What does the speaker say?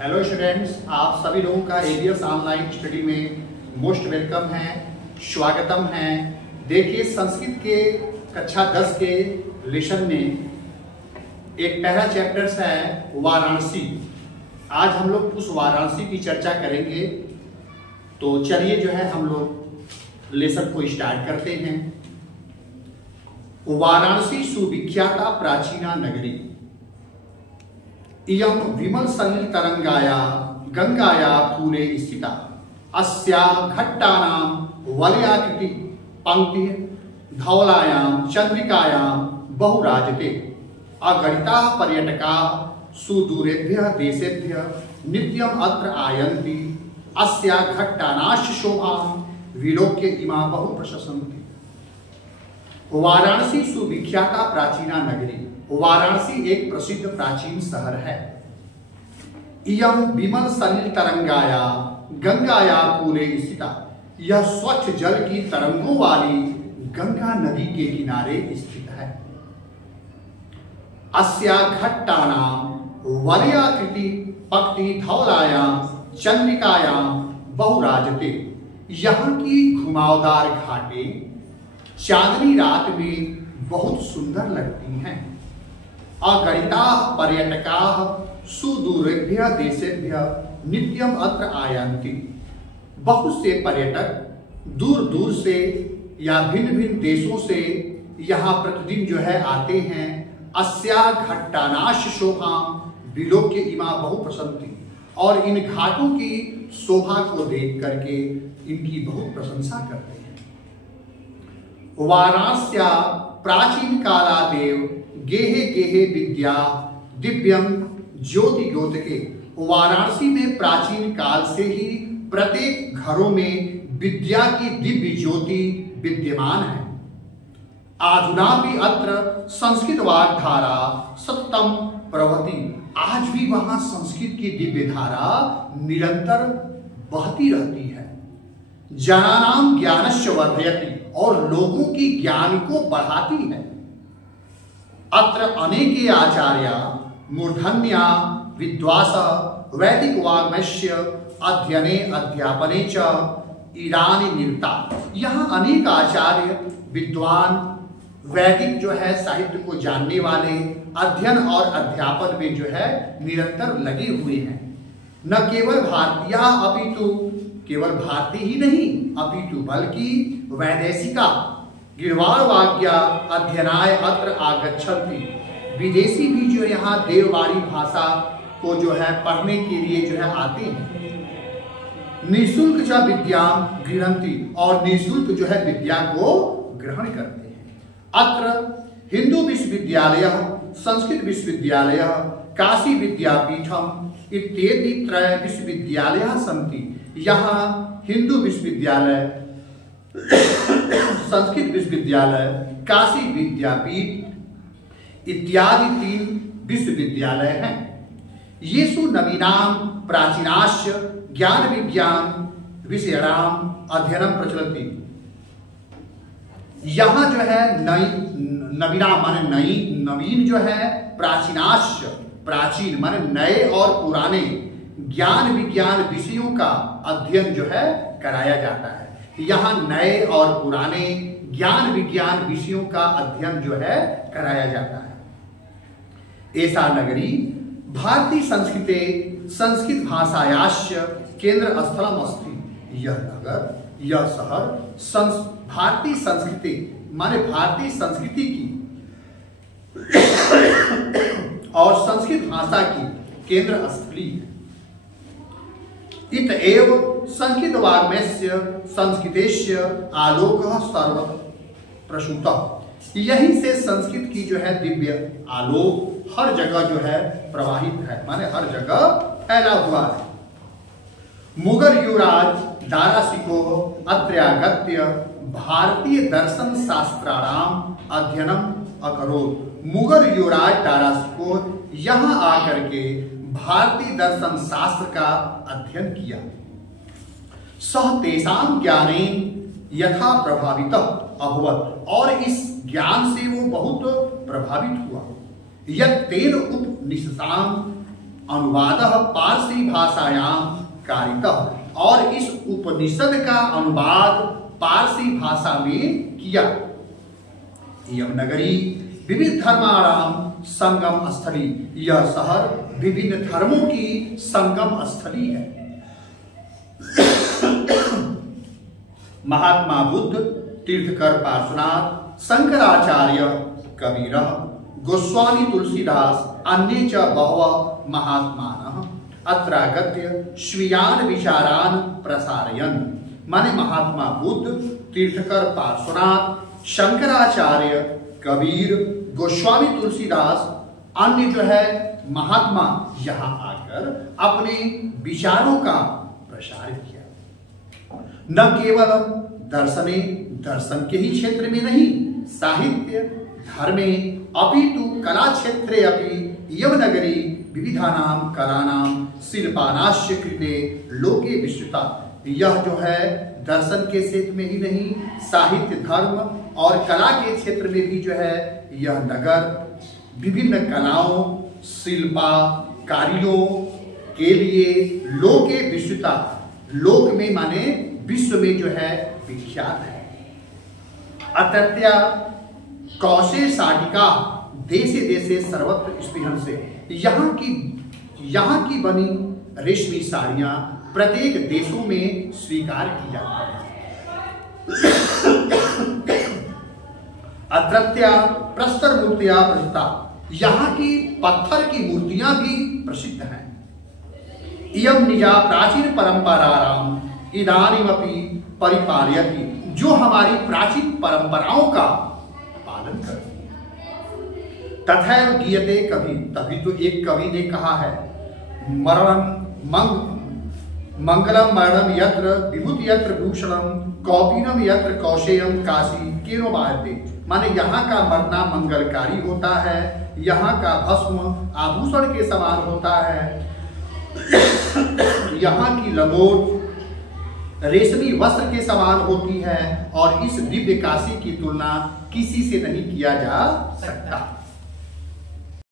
Hello students, आप सभी लोगों का एबीएस ऑनलाइन स्टडी में मोस्ट वेलकम है, स्वागतम है। देखिए, संस्कृत के कक्षा 10 के लेसन में एक पहला चैप्टर्स है वाराणसी। आज हम लोग उस वाराणसी की चर्चा करेंगे। तो चलिए जो है हम लोग लेसन को स्टार्ट करते हैं। वाराणसी सुविख्याता प्राचीना नगरी, इयं विमल सलिल तरंगाया गंगाया फूले स्थिता, अस्या घट्टानां वलयाकृति पंक्ति धौलायां चंद्रिकायां बहुराजते, अगणिता पर्यटका सुदूरेभ्यः देशेभ्यः नित्यम् अत्र आयन्ति, अस्या घट्टानाश्च शोभां विलोक्य इमा बहु प्रशंसन्ति। वाराणसी सुविख्याता प्राचीना नगरी, वाराणसी एक प्रसिद्ध प्राचीन शहर है। इयं विमल सलिल तरंगाया गंगाया पूरे स्थिता, यह स्वच्छ जल की तरंगों वाली गंगा नदी के किनारे स्थित है। अस्या घट्टानां वलयाकृति पंक्ति धौलायां चंद्रिकायां बहुराजते, यहाँ की घुमावदार घाटें चांदनी रात में बहुत सुंदर लगती हैं। अगणिता पर्यटका सुदूरेभ्यः देशेभ्यः नित्यम अत्र आयन्ति, बहुत से पर्यटक दूर दूर से या भिन्न भिन्न देशों से यहाँ प्रतिदिन जो है आते हैं। अस्या घट्टानाश शोभा विलोक्य इमा बहु प्रसन्ति, और इन घाटों की शोभा को देख करके इनकी बहुत प्रशंसा करते हैं। वाराणस्या प्राचीन कालादेव गेहे गेहे विद्या दिव्यम ज्योति द्योतके, वाराणसी में प्राचीन काल से ही प्रत्येक घरों में विद्या की दिव्य ज्योति विद्यमान है। आधुना भी अत्र संस्कृत वाग्धारा सततम प्रवहति, आज भी वहां संस्कृत की दिव्य धारा निरंतर बहती रहती है। जनानां ज्ञानस्य वर्धयति, और लोगों की ज्ञान को बढ़ाती है। अत्र अनेके आचार्या मूर्धन्या विद्वास वैदिक वाग्मयस्य अध्ययने अध्यापने च ईरानी निरता, यहाँ अनेक आचार्य विद्वान वैदिक जो है साहित्य को जानने वाले अध्ययन और अध्यापन में जो है निरंतर लगे हुए हैं। न केवल भारतीय अपितु, केवल भारतीय ही नहीं अपितु बल्कि वैदेशिका गिरवार वाक्या अध्ययनाय अत्र आगच्छन्ति, विदेशी भी जो यहाँ देववाणी भाषा को जो है पढ़ने के लिए जो है आते हैं। निःशुल्क च विद्या गृह्णन्ति, और निःशुल्क जो है विद्या को ग्रहण करते हैं। अत्र हिंदू विश्वविद्यालय, संस्कृत विश्वविद्यालय, काशी विद्यापीठम इत्यादि त्रय विश्वविद्यालय सन्ति, यहाँ हिंदू विश्वविद्यालय, संस्कृत विश्वविद्यालय, काशी विद्यापीठ इत्यादि 3 विश्वविद्यालय हैं। येषु नवीनां प्राचीनाश्च ज्ञान विज्ञान विषयाणां अध्ययनं प्रचलति, यहाँ जो है नवीना माने नई, नवीन जो है, प्राचीनाश्च प्राचीन माने नए और पुराने ज्ञान विज्ञान विषयों का अध्ययन जो है कराया जाता है। यहाँ नए और पुराने ज्ञान विज्ञान विषयों का अध्ययन जो है कराया जाता है। ऐसा नगरी भारतीय संस्कृते संस्कृत भाषायाश्च केंद्र स्थलम अस्ति, यह नगर, यह शहर भारतीय संस्कृति माने भारतीय संस्कृति की और संस्कृत भाषा की केंद्र स्थली है। इत एव संस्कृत वाग्मयस्य संस्कृतेस्य आलोकः सर्व प्रसूतः, यहीं से संस्कृत की जो है दिव्य आलोक हर जगह जो है प्रवाहित है, माने हर जगह फैला हुआ है। मुगल युवराज दारासिको अत्र्यागत्य भारतीय दर्शन शास्त्राणाम अध्ययनम अकरोत्, मुगल युवराज दारासिको यहाँ आकर के भारतीय दर्शन शास्त्र का अध्ययन किया। सह तेषां ज्ञानेन यथा प्रभावित अभवत्, और इस ज्ञान से वो बहुत प्रभावित हुआ। यत् तेन उपनिषदां अनुवादः पारसी भाषायाम कारितः, और इस उपनिषद का अनुवाद पारसी भाषा में किया। इयं नगरी विविध धर्माणाम संगम स्थली, यह शहर विभिन्न धर्मों की संगम स्थली है। महात्मा बुद्ध, तीर्थकर पार्श्वनाथ, शंकराचार्य, कबीर, गोस्वामी तुलसीदास, अन्ये च बहवः महात्मानः अत्रागत्य स्वीयान् विचारान् प्रसारयन्। माने महात्मा बुद्ध, तीर्थकर पार्श्वनाथ, शंकराचार्य, कबीर, गोस्वामी तुलसीदास, अन्य जो है महात्मा यहाँ आकर अपने विचारों का प्रसार किया। न केवल दर्शन के ही क्षेत्र में नहीं, साहित्य, धर्मे, अपितु कला क्षेत्रे अपि इयं नगरी विविधानां कलानां शिल्पानाश्च कृते लोके विश्रुता। यह जो है दर्शन के क्षेत्र में ही नहीं, साहित्य, धर्म और कला के क्षेत्र में भी जो है यह नगर विभिन्न कलाओं, शिल्पा कार्यों के लिए लोके विश्रुता, लोक में माने विश्व में जो है विख्यात है। अतत्या कौशे साटिका देशे देशे सर्वत्र स्पृहन से, यहाँ की बनी रेशमी साड़ियां प्रत्येक देशों में स्वीकार की जाती है। अत्रत्या प्रस्तर मूर्तियां प्रसिद्धा, यहाँ की पत्थर की मूर्तियां भी प्रसिद्ध हैं। इयं निजा प्राचीन परंपराराम इदानीमपि परिपालयति, जो हमारी प्राचीन परंपराओं का पालन करती है। तथैव गीयते कवि, तभी तो एक कवि ने कहा है, मंगलम मरणम यत्र विभूति यत्र भूषणम कौपीनम यत्र कौशेयम काशी केनो बायते। माने यहाँ का मरना मंगलकारी होता है, यहाँ का भस्म आभूषण के समान होता है, यहाँ की लंगोट रेशमी वस्त्र के समान होती है, और इस दिव्य काशी की तुलना किसी से नहीं किया जा सकता।